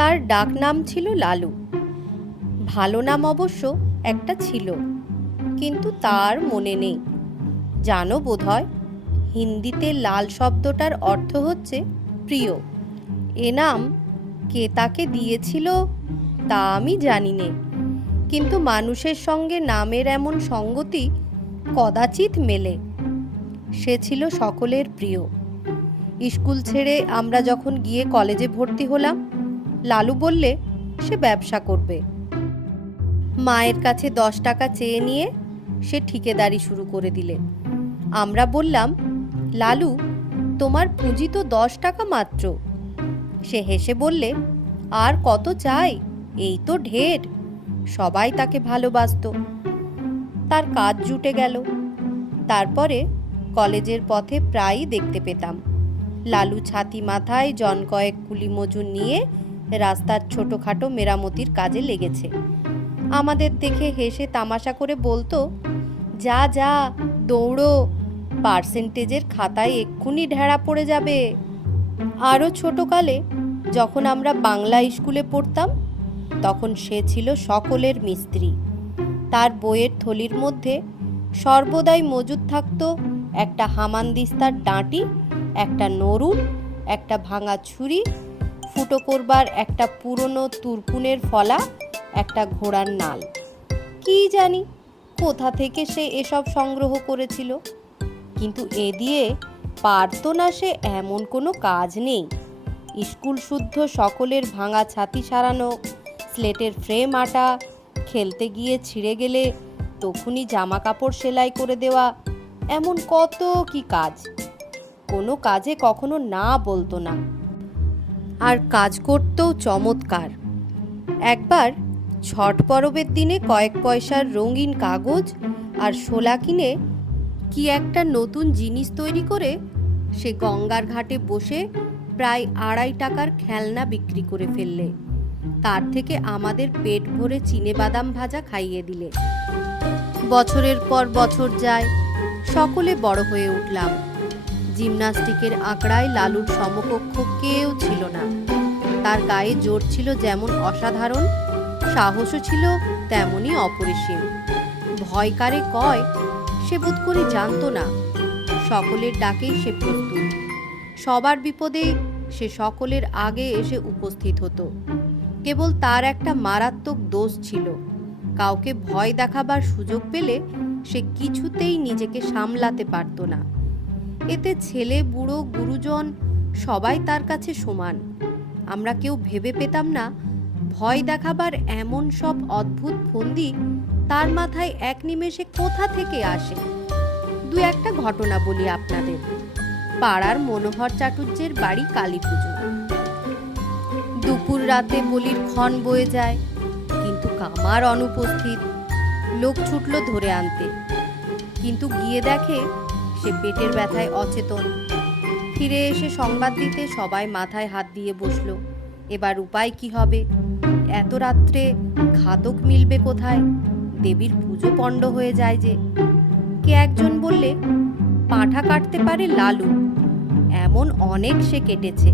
তার ডাক নাম ছিল লালু। ভালো নাম অবশ্য একটা ছিল, কিন্তু তার মনে নেই। জানো বোধহয় হিন্দিতে লাল শব্দটার অর্থ হচ্ছে প্রিয়। এ নাম কে তাকে দিয়েছিল তা আমি জানি নে, কিন্তু মানুষের সঙ্গে নামের এমন সঙ্গতি কদাচিৎ মেলে। সে ছিল সকলের প্রিয়। স্কুল ছেড়ে আমরা যখন গিয়ে কলেজে ভর্তি হলাম, লালু বললে সে ব্যবসা করবে। মায়ের কাছে 10 টাকা চেয়ে নিয়ে সে ঠিকেদারি শুরু করে দিলে। আমরা বললাম, লালু, তোমার পুঁজি তো 10 টাকা মাত্র। সে হেসে বললে, আর কত চাই, এই তো ঢের। সবাই তাকে ভালোবাসত। তার কাজ জুটে গেল। তারপরে কলেজের পথে প্রায়ই দেখতে পেতাম লালু ছাতি মাথায় জন কয়েক কুলি মজুর নিয়ে রাস্তার ছোটোখাটো মেরামতির কাজে লেগেছে। আমাদের দেখে হেসে তামাশা করে বলতো, যা যা দৌড়ো, পার্সেন্টেজের খাতায় এক্ষুনি ঢেড়া পড়ে যাবে। আরও ছোটকালে যখন আমরা বাংলা স্কুলে পড়তাম, তখন সে ছিল সকলের মিস্ত্রি। তার বইয়ের থলির মধ্যে সর্বদাই মজুদ থাকতো একটা হামানদিস্তার ডাঁটি, একটা নরুন, একটা ভাঙা ছুরি, ফুটো করবার একটা পুরনো তুরপুনের ফলা, একটা ঘোড়ার নাল। কি জানি কোথা থেকে সে এসব সংগ্রহ করেছিল, কিন্তু এ দিয়ে পারত না সে এমন কোনো কাজ নেই। স্কুল শুদ্ধ সকলের ভাঙা ছাতি সারানো, স্লেটের ফ্রেম আটা, খেলতে গিয়ে ছিঁড়ে গেলে তখনই জামা কাপড় সেলাই করে দেওয়া, এমন কত কি কাজ। কোনো কাজে কখনো না বলতো না, আর কাজ করতেও চমৎকার। একবার ছট পরবের দিনে কয়েক পয়সার রঙিন কাগজ আর শোলা কিনে কি একটা নতুন জিনিস তৈরি করে সে গঙ্গার ঘাটে বসে প্রায় 2.5 টাকার খেলনা বিক্রি করে ফেললে। তার থেকে আমাদের পেট ভরে চিনেবাদাম ভাজা খাইয়ে দিলে। বছরের পর বছর যায়, সকলে বড় হয়ে উঠলাম। জিমনাস্টিকের আঁকড়ায় লালুর সমকক্ষ কেউ ছিল না। তার গায়ে জোর ছিল যেমন অসাধারণ, সাহসও ছিল তেমনই অপরিসীম। ভয় কারে কয় সে বোধ করি জানত না। সকলের ডাকেই সে প্রস্তুত। সবার বিপদে সে সকলের আগে এসে উপস্থিত হতো। কেবল তার একটা মারাত্মক দোষ ছিল, কাউকে ভয় দেখাবার সুযোগ পেলে সে কিছুতেই নিজেকে সামলাতে পারত না। এতে ছেলে বুড়ো গুরুজন সবাই তার কাছে সমান। আমরা কেউ ভেবে পেতাম না ভয় দেখাবার এমন সব অদ্ভুত ফন্দি তার মাথায় এক নিমেষে কোথা থেকে আসে। দু একটা ঘটনা বলি আপনাদের। পাড়ার মনোহর চাটুর্যের বাড়ি কালী পুজো। দুপুর রাতে বলির ক্ষণ বয়ে যায়, কিন্তু কামার অনুপস্থিত। লোক ছুটল ধরে আনতে, কিন্তু গিয়ে দেখে সে পেটের ব্যথায় অচেতন। ফিরে এসে সংবাদ দিতে সবাই মাথায় হাত দিয়ে বসলো। এবার উপায় কি হবে? এত রাত্রে ঘাতক মিলবে কোথায়? দেবীর পুজো পণ্ড হয়ে যায় যে। কে একজন বললে, পাঁঠা কাটতে পারে লালু, এমন অনেক সে কেটেছে।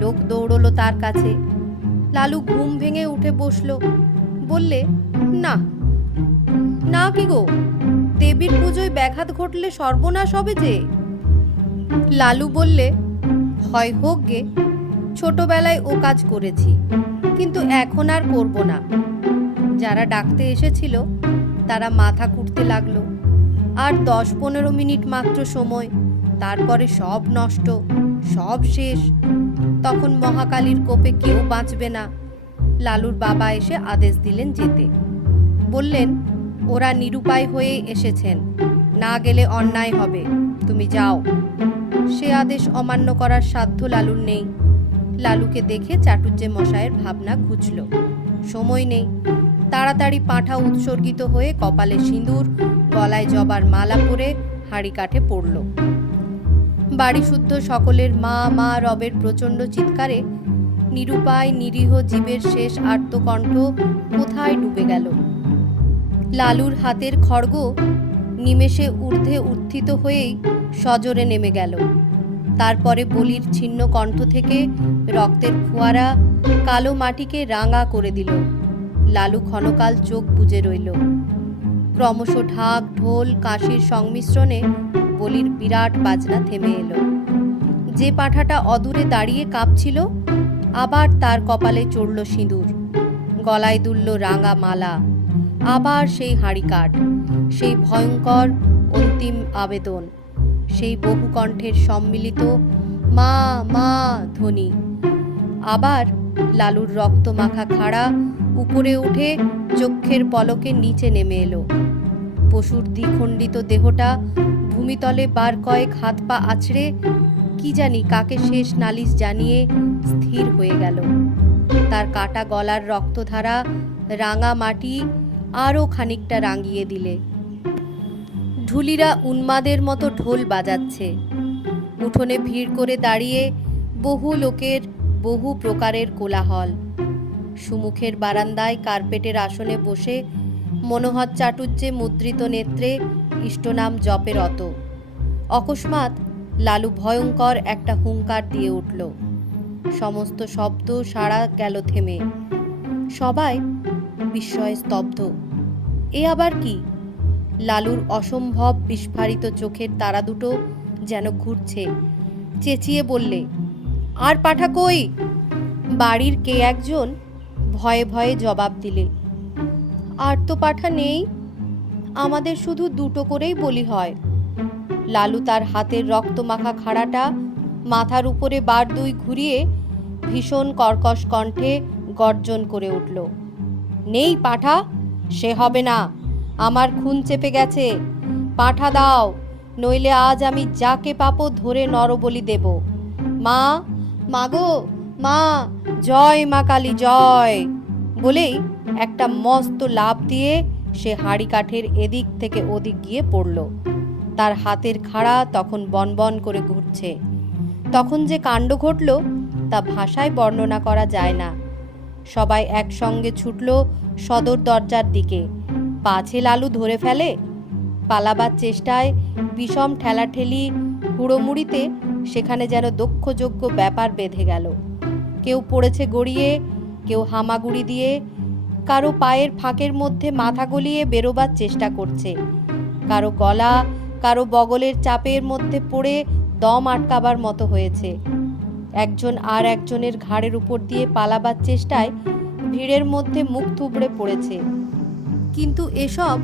লোক দৌড়লো তার কাছে। লালু ঘুম ভেঙে উঠে বসলো, বললে, না না, কি গো, দেবীর পুজোয় ব্যাঘাত ঘটলে সর্বনাশ হবে যে। লালু বললে, হয় হোক গে, ছোটবেলায় ও কাজ করেছি, কিন্তু এখন আর করব না। যারা ডাকতে এসেছিল তারা মাথা কুটতে লাগলো। আর 10-15 মিনিট মাত্র সময়, তারপরে সব নষ্ট, সব শেষ। তখন মহাকালীর কোপে কেউ বাঁচবে না। লালুর বাবা এসে আদেশ দিলেন যেতে। বললেন, ওরা নিরুপায় হয়ে এসেছেন, না গেলে অন্যায় হবে, তুমি যাও। সে আদেশ অমান্য করার সাধ্য লালুর নেই। লালুকে দেখে চাটুর্যে মশায়ের ভাবনা ঘুচল। সময় নেই। তাড়াতাড়ি পাঁঠা উৎসর্গিত হয়ে কপালে সিঁদুর, গলায় জবার মালা পরে হাঁড়ি কাঠে পড়ল। বাড়ি শুদ্ধ সকলের মা মা রবের প্রচণ্ড চিৎকারে নিরুপায় নিরীহ জীবের শেষ আর্তকণ্ঠ কোথায় ডুবে গেল। লালুর হাতের খড়গ নিমেষে ঊর্ধ্বে উত্থিত হয়েই সজোরে নেমে গেল। তারপরে বলির ছিন্ন কণ্ঠ থেকে রক্তের ফোয়ারা কালো মাটিকে রাঙা করে দিল। লালু ক্ষণকাল চোখ বুজে রইল। ক্রমশ ঢাক, ঢোল, কাঁসির সংমিশ্রণে বলির বিরাট বাজনা থেমে এলো। যে পাঁঠাটা অদূরে দাঁড়িয়ে কাঁপছিল, আবার তার কপালে চড়ল সিঁদুর, গলায় দুলল রাঙা মালা। আবার সেই হাঁড়িকাঠ, সেই ভয়ঙ্কর অন্তিম আবেদন, সেই বহু কণ্ঠের সম্মিলিত মা মা ধ্বনি। আবার লালুর রক্ত মাখা খাড়া উপরে উঠে চক্ষের পলকে নিচে নেমে এলো। পশুর দ্বিখণ্ডিত দেহটা ভূমিতলে বার কয়েক হাত পা আছড়ে কি জানি কাকে শেষ নালিশ জানিয়ে স্থির হয়ে গেল। তার কাটা গলার রক্তধারা রাঙা মাটি আরও খানিকটা রাঙিয়ে দিলে। ঢুলিরা উন্মাদের মতো ঢোল বাজাচ্ছে। উঠোনে ভিড় করে দাঁড়িয়ে বহু লোকের বহু প্রকারের কোলাহল। সুমুখের বারান্দায় কার্পেটের আসনে বসে মনোহর চাটুজ্জে মুদ্রিত নেত্রে ইষ্টনাম জপে রত। অকস্মাৎ লালু ভয়ঙ্কর একটা হুঙ্কার দিয়ে উঠল। সমস্ত শব্দ সাড়া গেল থেমে। সবাই বিস্ময়ে স্তব্ধ। এ আবার কি? লালুর অসম্ভব বিস্ফারিত চোখের তারা দুটো যেন ঘুরছে। চেঁচিয়ে বললে, আর পাঠা কই? বাড়ির কে একজন ভয়ে ভয়ে জবাব দিলে, আর তো পাঠা নেই, আমাদের শুধু দুটো করেই বলি হয়। লালু তার হাতের রক্তমাখা খাড়াটা মাথার উপরে বার দুই ঘুরিয়ে ভীষণ কর্কশ কণ্ঠে গর্জন করে উঠল, নেই পাঠা, সে হবে না, আমার খুন চেপে গেছে, পাঠা দাও, নইলে আজ আমি যাকে পাবো ধরে নরবলি দেব। মা, মাগো, মা, জয় মা কালী জয়। বলেই একটা মস্ত লাফ দিয়ে সে হাঁড়ি কাঠের এদিক থেকে ওদিক গিয়ে পড়ল। তার হাতের খাড়া তখন বনবন করে ঘুরছে। তখন যে কাণ্ড ঘটল তা ভাষায় বর্ণনা করা যায় না। সবাই একসঙ্গে ছুটল সদর দরজার দিকে, পাছে লালু ধরে ফেলে। পালাবার চেষ্টায় বিষম ঠেলাঠেলি হুড়োমুড়িতে সেখানে যেন দক্ষযজ্ঞ ব্যাপার বেঁধে গেল। কেউ পড়েছে গড়িয়ে, কেউ হামাগুড়ি দিয়ে, কারো পায়ের ফাঁকের মধ্যে মাথা গলিয়ে বেরোবার চেষ্টা করছে, কারো গলা, কারো বগলের চাপের মধ্যে পড়ে দম আটকাবার মতো হয়েছে। একজন আর একজনের ঘাড়ের উপর দিয়ে পালাবার চেষ্টায় ভিড়ের মধ্যে মুখ থুবড়ে পড়েছে। কিন্তু এসব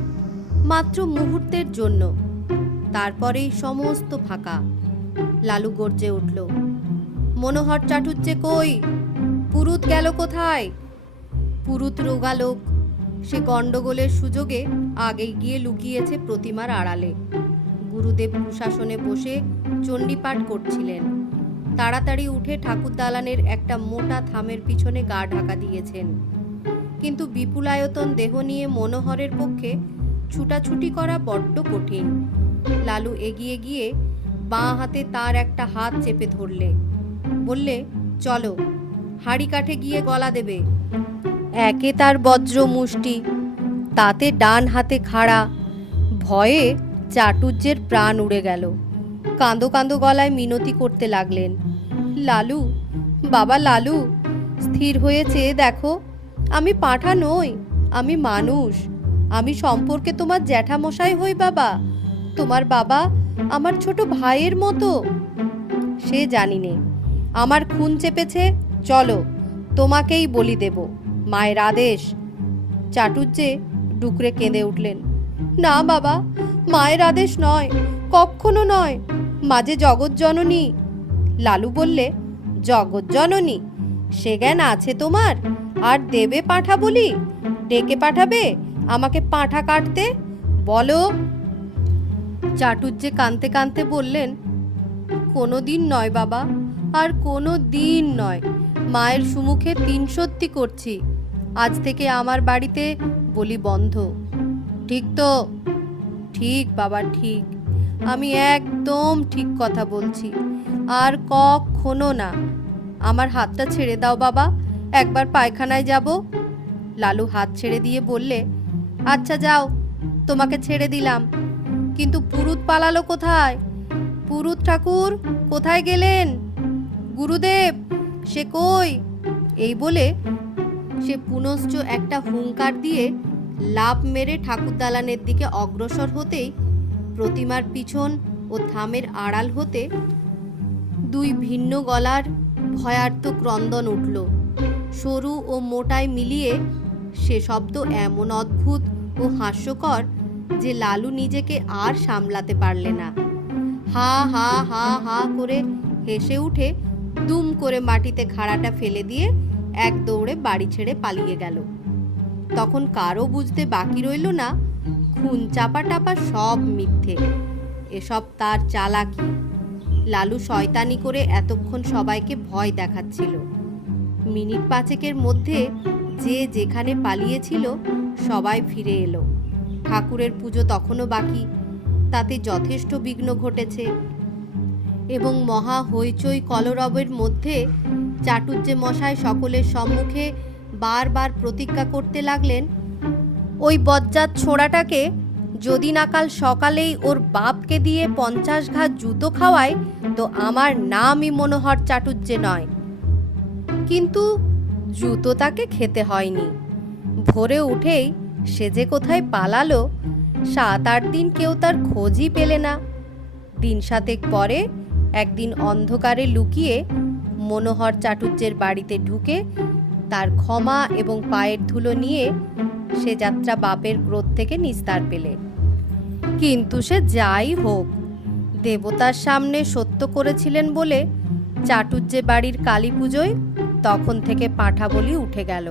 মাত্র মুহূর্তের জন্য, তারপরেই সমস্ত ফাঁকা। লালু গর্জে উঠল, মনোহর চাটুজ্জে কই? পুরুত গেল কোথায়? পুরুত রোগা লোক, সে গণ্ডগোলের সুযোগে আগে গিয়ে লুকিয়েছে প্রতিমার আড়ালে। গুরুদেব প্রশাসনে বসে চণ্ডীপাঠ করছিলেন। তাড়াতাড়ি উঠে ঠাকুর দালানের একটা মোটা থামের পিছনে গা ঢাকা দিয়েছেন। কিন্তু বিপুলায়তন দেহ নিয়ে মনোহরের পক্ষে ছুটাছুটি করা বড্ড কঠিন। লালু এগিয়ে গিয়ে বাঁ হাতে তার একটা হাত চেপে ধরলে, বললে, চলো, হাঁড়ি কাঠে গিয়ে গলা দেবে। একে তার বজ্র মুষ্টি, তাতে ডান হাতে খাড়া। ভয়ে চাটুজ্জের প্রাণ উড়ে গেল। কাঁদো কাঁদো গলায় মিনতি করতে লাগলেন, লালু, বাবা লালু, স্থির হয়েছে দেখো, আমি পাঁঠা নই, আমি মানুষ। আমি সম্পর্কে তোমার জ্যাঠামশাই হই বাবা। তোমার বাবা আমার ছোট ভাইয়ের মতো। সে জানি নে, আমার খুন চেপেছে, চলো, তোমাকেই বলি দেব, মায়ের আদেশ। চাটুজ্জে ডুকরে কেঁদে উঠলেন, না বাবা, মায়ের আদেশ নয়, কখনো নয়, মাঝে জগৎজননী। লালু বললে, জগৎজননী? সে জ্ঞান আছে তোমার? আর দেবে পাঁঠা বলি? ডেকে পাঠাবে আমাকে পাঁঠা কাটতে? বলো। চাটুজ্জে কাঁদতে কাঁদতে বললেন, কোনো দিন নয় বাবা, আর কোনো দিন নয়। মায়ের সুমুখে ৩ করছি, আজ থেকে আমার বাড়িতে বলি বন্ধ। ঠিক তো? ঠিক বাবা, ঠিক, আমি একদম ঠিক কথা বলছি, আর কখনো না। আমার হাতটা ছেড়ে দাও বাবা, একবার পায়খানায় যাব। লালু হাত ছেড়ে দিয়ে বললে, আচ্ছা যাও, তোমাকে ছেড়ে দিলাম, কিন্তু পুরুত পালালো কোথায়? পুরুত ঠাকুর কোথায় গেলেন? গুরুদেব, সে কই? এই বলে সে পুনশ্চ একটা হুঙ্কার দিয়ে লাফ মেরে ঠাকুর দালানের দিকে অগ্রসর হতেই প্রতিমার পিছন ও থামের আড়াল হতে দুই ভিন্ন গলার ভয়ার্ত ক্রন্দন উঠল। সরু ও মোটায় মিলিয়ে সে শব্দ এমন অদ্ভুত ও হাস্যকর যে লালু নিজেকে আর সামলাতে পারলে না। হা হা হা হা করে হেসে উঠে দুম করে মাটিতে ঘাড়াটা ফেলে দিয়ে এক দৌড়ে বাড়ি ছেড়ে পালিয়ে গেল। তখন কারও বুঝতে বাকি রইল না খুন চাপা টাপা সব মিথ্যে, এসব তার চালাকি। লালু শয়তানি করে এতক্ষণ সবাইকে ভয় দেখাচ্ছিল। মিনিট পাঁচেকের মধ্যে যে যেখানে পালিয়েছিল সবাই ফিরে এলো। ঠাকুরের পুজো তখনও বাকি, তাতে যথেষ্ট বিঘ্ন ঘটেছে এবং মহা হইচই কলরবের মধ্যে চাটুজ্জে মশাই সকলের সম্মুখে বারবার প্রতিজ্ঞা করতে লাগলেন, ওই বজ্জাত ছোড়াটাকে যদি না কাল সকালেই ওর বাপকে দিয়ে 50 ঘা জুতো খাওয়ায় তো আমার নামই মনোহর চাটুজ্জে নয়। কিন্তু জুতো তাকে খেতে হয়নি। ভোরে উঠেই সে যে কোথায় পালালো, 7-8 দিন কেউ তার খোঁজই পেলে না। দিন 7 পরে একদিন অন্ধকারে লুকিয়ে মনোহর চাটুজ্জের বাড়িতে ঢুকে তার ক্ষমা এবং পায়ের ধুলো নিয়ে সে যাত্রা বাপের ক্রোধ থেকে নিস্তার পেলে। কিন্তু সে যাই হোক, দেবতার সামনে সত্য করেছিলেন বলে চাটুজ্জে বাড়ির কালী পুজোয় তখন থেকে পাঁঠা বলি উঠে গেল।